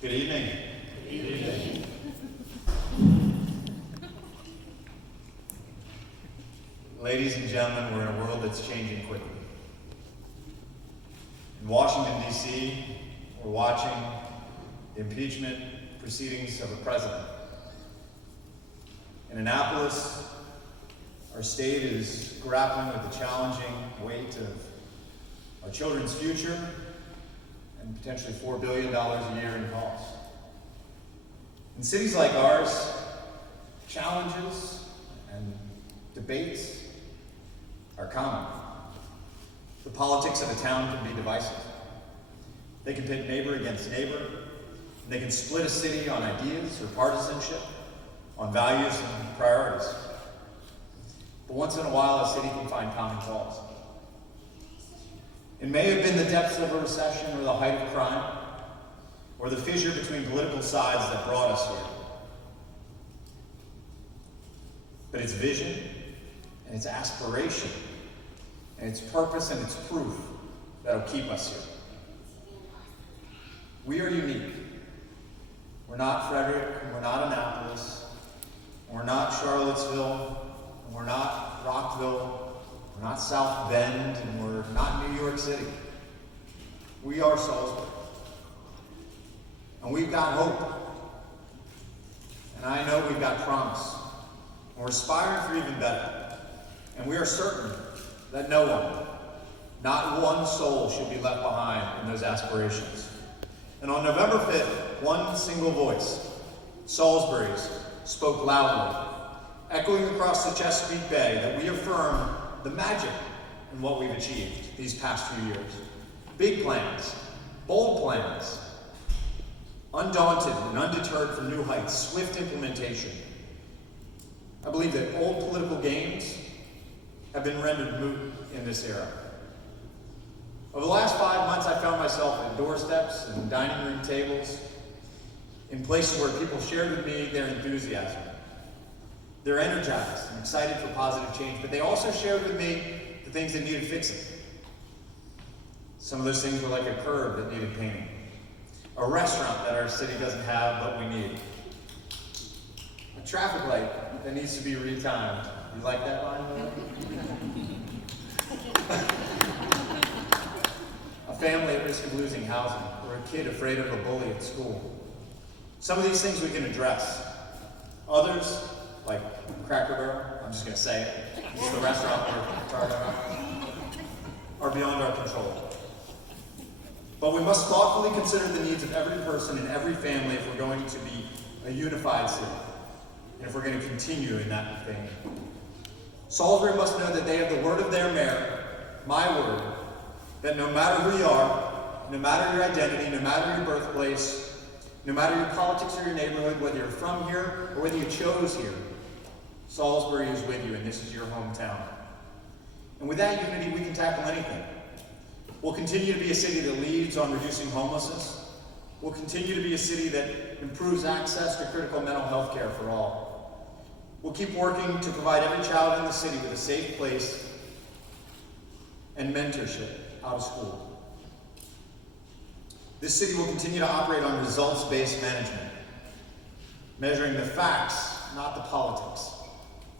Good evening. Good evening. Ladies and gentlemen, we're in a world that's changing quickly. In Washington, D.C., we're watching the impeachment proceedings of a president. In Annapolis, our state is grappling with the challenging weight of our children's future and potentially $4 billion a year in costs. In cities like ours, challenges and debates are common. The politics of a town can be divisive. They can pit neighbor against neighbor. They can split a city on ideas or partisanship, on values and priorities. But once in a while, a city can find common cause. It may have been the depths of a recession or the height of crime, or the fissure between political sides that brought us here. But it's vision, and it's aspiration, and it's purpose, and it's proof that'll keep us here. We are unique. We're not Frederick, and we're not Annapolis, and we're not Charlottesville, and we're not Rockville, we're not South Bend, and we're not New York City. We are Salisbury. And we've got hope. And I know we've got promise. And we're aspiring for even better. And we are certain that no one, not one soul, should be left behind in those aspirations. And on November 5th, one single voice, Salisbury's, spoke loudly, echoing across the Chesapeake Bay, that we affirm the magic in what we've achieved these past few years. Big plans, bold plans, undaunted and undeterred from new heights, swift implementation. I believe that old political games have been rendered moot in this era. Over the last 5 months, I found myself at doorsteps and dining room tables, in places where people shared with me their enthusiasm. They're energized and excited for positive change, but they also shared with me the things that needed fixing. Some of those things were like a curb that needed painting, a restaurant that our city doesn't have but we need, a traffic light that needs to be retimed. You like that line? A family at risk of losing housing, or a kid afraid of a bully at school. Some of these things we can address. Others, like Cracker Barrel, I'm just going to say it, it's the restaurant we're talking about, are beyond our control. But we must thoughtfully consider the needs of every person and every family if we're going to be a unified city, and if we're going to continue in that vein. Salisbury must know that they have the word of their mayor, my word, that no matter who you are, no matter your identity, no matter your birthplace, no matter your politics or your neighborhood, whether you're from here or whether you chose here, Salisbury is with you, and this is your hometown. And with that unity, we can tackle anything. We'll continue to be a city that leads on reducing homelessness. We'll continue to be a city that improves access to critical mental health care for all. We'll keep working to provide every child in the city with a safe place and mentorship out of school. This city will continue to operate on results-based management, measuring the facts, not the politics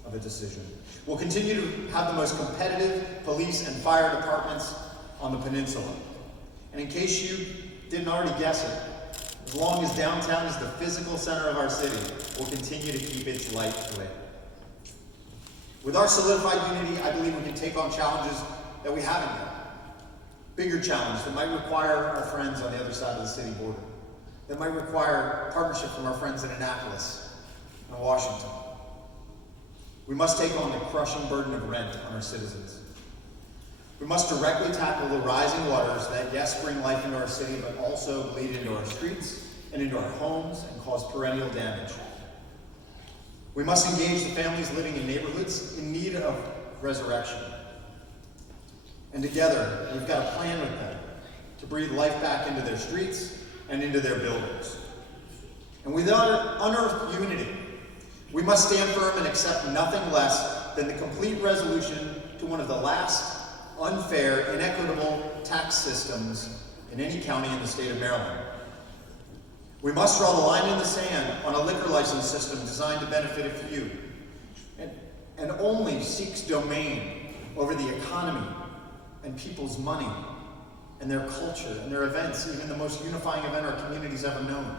of a decision. We'll continue to have the most competitive police and fire departments on the peninsula. And in case you didn't already guess it, as long as downtown is the physical center of our city, we'll continue to keep its light lit. With our solidified unity, I believe we can take on challenges that we haven't yet. Bigger challenges that might require our friends on the other side of the city border, that might require partnership from our friends in Annapolis and Washington. We must take on the crushing burden of rent on our citizens. We must directly tackle the rising waters that, yes, bring life into our city, but also bleed into our streets and into our homes and cause perennial damage. We must engage the families living in neighborhoods in need of resurrection. And together, we've got a plan with them to breathe life back into their streets and into their buildings. And with our unearthed unity, we must stand firm and accept nothing less than the complete resolution to one of the last unfair, inequitable tax systems in any county in the state of Maryland. We must draw the line in the sand on a liquor license system designed to benefit a few, and only seeks domain over the economy and people's money and their culture and their events, even the most unifying event our community's ever known.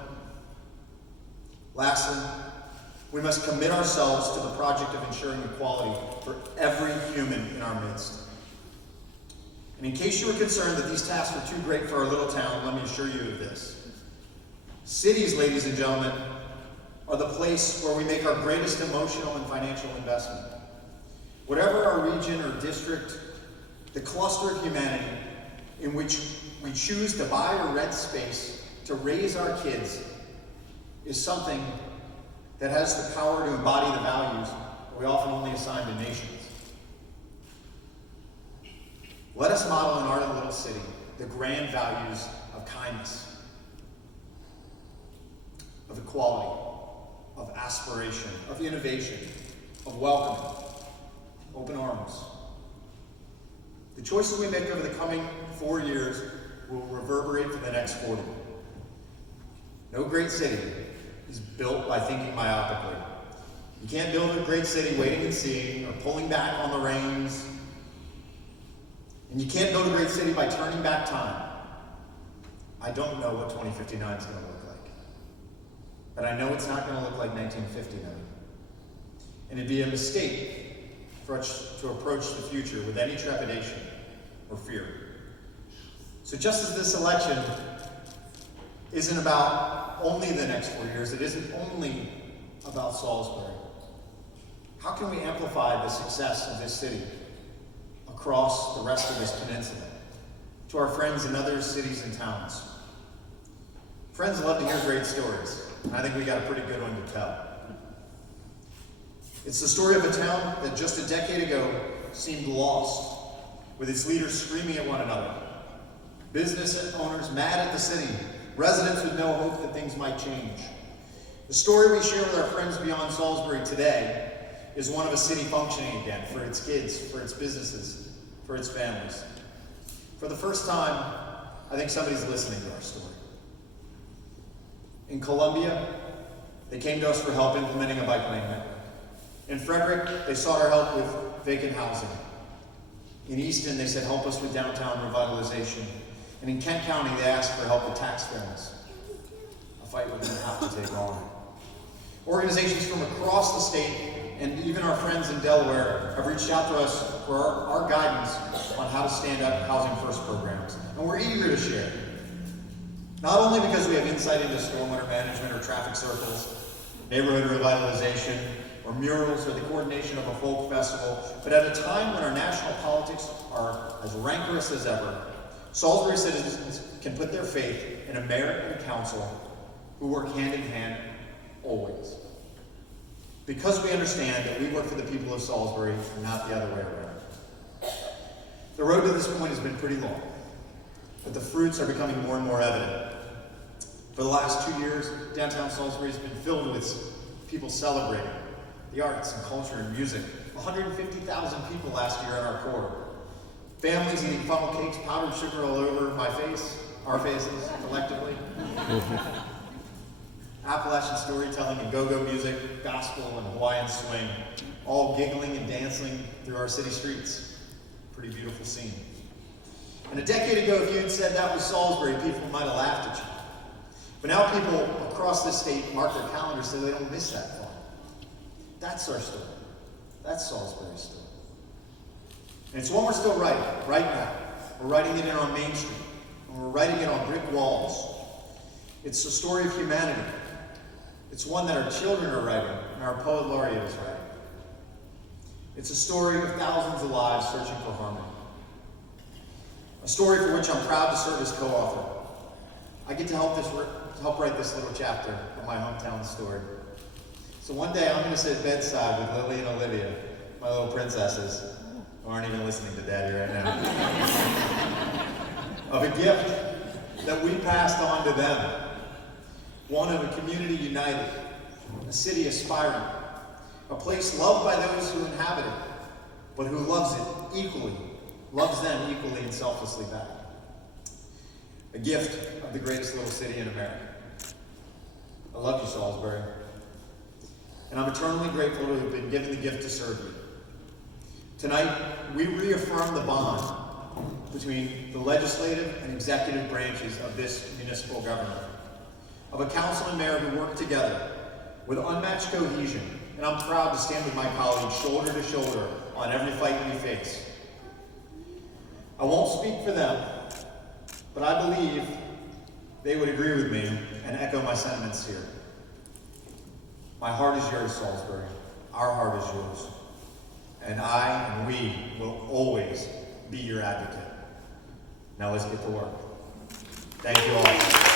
Lastly, we must commit ourselves to the project of ensuring equality for every human in our midst. And in case you were concerned that these tasks were too great for our little town, let me assure you of this. Cities, ladies and gentlemen, are the place where we make our greatest emotional and financial investment. Whatever our region or district, the cluster of humanity in which we choose to buy or rent space to raise our kids is something that has the power to embody the values we often only assign to nations. Let us model in our little city the grand values of kindness, of equality, of aspiration, of innovation, of welcome, open arms. The choices we make over the coming 4 years will reverberate for the next 40. No great city is built by thinking myopically. You can't build a great city waiting and seeing or pulling back on the reins. And you can't build a great city by turning back time. I don't know what 2059 is going to look like. But I know it's not going to look like 1959. And it'd be a mistake for us to approach the future with any trepidation or fear. So just as this election isn't about only the next 4 years, it isn't only about Salisbury. How can we amplify the success of this city across the rest of this peninsula to our friends in other cities and towns? Friends love to hear great stories, and I think we got a pretty good one to tell. It's the story of a town that just a decade ago seemed lost, with its leaders screaming at one another, business owners mad at the city, residents with no hope that things might change. The story we share with our friends beyond Salisbury today is one of a city functioning again for its kids, for its businesses, for its families. For the first time, I think somebody's listening to our story. In Columbia, they came to us for help implementing a bike lane network. In Frederick, they sought our help with vacant housing. In Easton, they said, help us with downtown revitalization. And in Kent County, they asked for help with tax fairness. A fight we're going to have to take on. Organizations from across the state and even our friends in Delaware have reached out to us for our guidance on how to stand up housing first programs. And we're eager to share. Not only because we have insight into stormwater management or traffic circles, neighborhood revitalization, or murals, or the coordination of a folk festival, but at a time when our national politics are as rancorous as ever, Salisbury citizens can put their faith in a mayor and a council who work hand in hand always. Because we understand that we work for the people of Salisbury and not the other way around. The road to this point has been pretty long, but the fruits are becoming more and more evident. For the last 2 years, downtown Salisbury has been filled with people celebrating the arts and culture and music. 150,000 people last year at our core. Families eating funnel cakes, powdered sugar all over my face, our faces, collectively. Appalachian storytelling and go-go music, gospel and Hawaiian swing, all giggling and dancing through our city streets. Pretty beautiful scene. And a decade ago, if you had said that was Salisbury, people might have laughed at you. But now people across the state mark their calendars so they don't miss that fun. That's our story. That's Salisbury's story. And it's one we're still writing, right now. We're writing it in on Main Street, and we're writing it on brick walls. It's a story of humanity. It's one that our children are writing, and our poet laureate is writing. It's a story of thousands of lives searching for harmony. A story for which I'm proud to serve as co-author. I get to help write this little chapter of my hometown story. So one day I'm going to sit bedside with Lily and Olivia, my little princesses, who aren't even listening to Daddy right now, of a gift that we passed on to them. One of a community united, a city aspiring, a place loved by those who inhabit it, but who loves them equally and selflessly back. A gift of the greatest little city in America. I love you, Salisbury. And I'm eternally grateful to have been given the gift to serve you. Tonight, we reaffirm the bond between the legislative and executive branches of this municipal government, of a council and mayor who work together with unmatched cohesion, and I'm proud to stand with my colleagues shoulder to shoulder on every fight we face. I won't speak for them, but I believe they would agree with me and echo my sentiments here. My heart is yours, Salisbury. Our heart is yours. And I and we will always be your advocate. Now let's get to work. Thank you all.